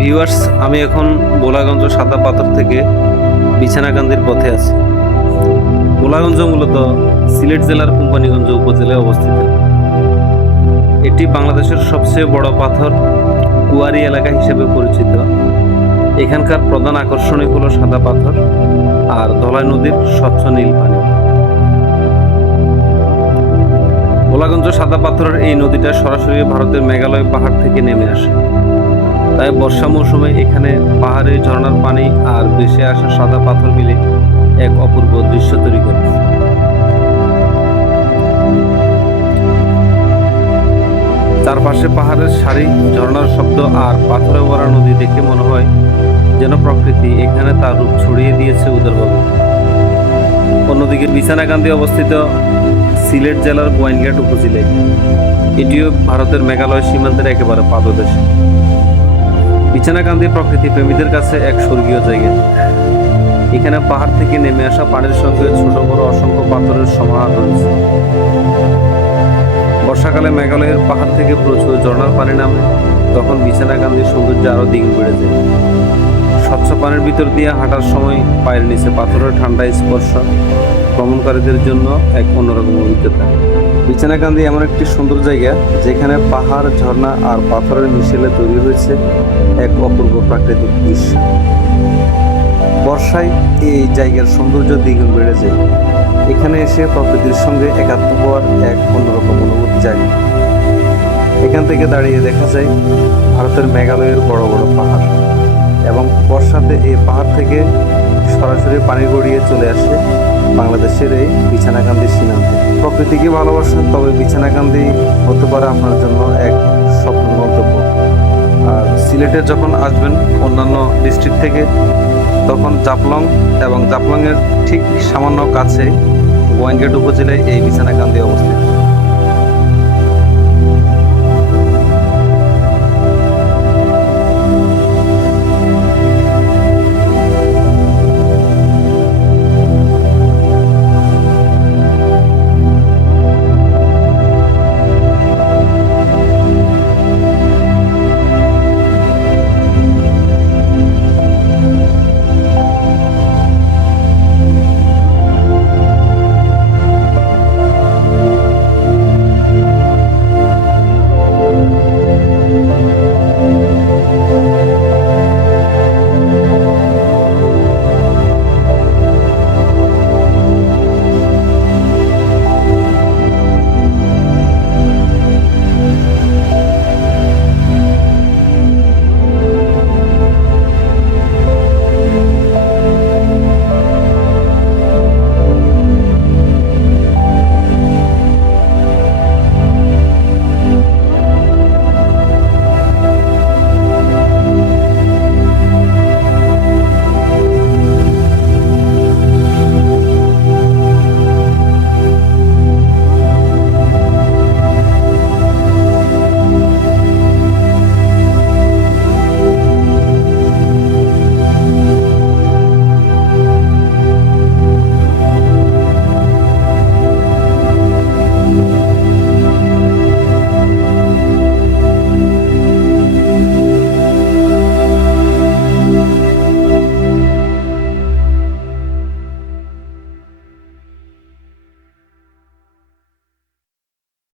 Viewers আমি এখন বোলাগঞ্জ সাদা পাথর থেকে বিছানাকান্দির পথে আছি। বোলাগঞ্জ মূলত সিলেট জেলার কোম্পানিগঞ্জ উপজেলায় অবস্থিত। এটি বাংলাদেশের সবচেয়ে বড় পাথর কুয়ারি এলাকা হিসেবে পরিচিত। এখানকার প্রধান আকর্ষণই হলো সাদা পাথর আর ধলাই নদীর স্বচ্ছ নীল পানি। ভোলাগঞ্জ সাদা পাথরের এই নদীটা সরাসরি ভারতের মেঘালয় পাহাড় থেকে নেমে আসে। তাই বর্ষা মৌসুমে এখানে পাহাড়ে ঝর্ণার পানি আর ভেসে আসা সাদা পাথর মিলে এক অপূর্ব দৃশ্য তৈরি করে চারপাশে পাহাড়ের সারি, ঝর্ণার শব্দ আর পাথরে ভরা নদী দেখে মনে হয় যেন প্রকৃতি এখানে তার রূপ ছড়িয়ে দিয়েছে উদারভাবে। অন্যদিকে বিছানাকান্দি অবস্থিত সিলেট জেলার গোয়াইনঘাট উপজেলায়। এটিও ভারতের মেঘালয় সীমান্তের একেবারে পাদদেশে। বিছানাকান্দি প্রকৃতি প্রেমীদের কাছে এক স্বর্গীয় জায়গা। এখানে পাহাড় থেকে নেমে আসা পানির সঙ্গে ছোট বড় অসংখ্য পাথরের সমাহার রয়েছে। বর্ষাকালে মেঘালয়ের পাহাড় থেকে প্রচুর ঝর্ণার পানি নামে, তখন বিছানাকান্দির সৌন্দর্য আরও দ্বিগুণ বেড়ে যায়। স্বচ্ছ পানির ভিতর দিয়ে হাঁটার সময় পায়ের নিচে পাথরের ঠান্ডা স্পর্শ, ভ্রমণকারীদের জন্য এক অন্যরকম অভিজ্ঞতা। বিছানাকান্দি এমন একটি সুন্দর জায়গা যেখানে পাহাড়, ঝর্ণা আর পাথরের মিশেলে তৈরি হয়েছে এক অপূর্ব প্রাকৃতিক দৃশ্য। বর্ষায় এই জায়গার সৌন্দর্য দ্বিগুণ বেড়ে যায়। এখানে এসে প্রকৃতির সঙ্গে একাত্ম হওয়ার এক অন্যরকম অনুভূতি জাগে। এখান থেকে দাঁড়িয়ে দেখা যায় ভারতের মেঘালয়ের বড় বড় পাহাড় এবং বর্ষাতে এই পাহাড় থেকে সরাসরি পানি গড়িয়ে চলে আসে বাংলাদেশের এই বিছানাকান্দি সীমান্তে। প্রকৃতিকে ভালোবাসেন তবে বিছানাকান্দি হতে পারে আপনার জন্য এক স্বপ্ন গন্তব্য আর সিলেটে যখন আসবেন অন্যান্য ডিস্ট্রিক্ট থেকে, তখন জাপলং এবং জাপলংয়ের ঠিক সামান্য কাছে গোয়েনগেট উপজেলায় এই বিছানাকান্দি অবস্থিত।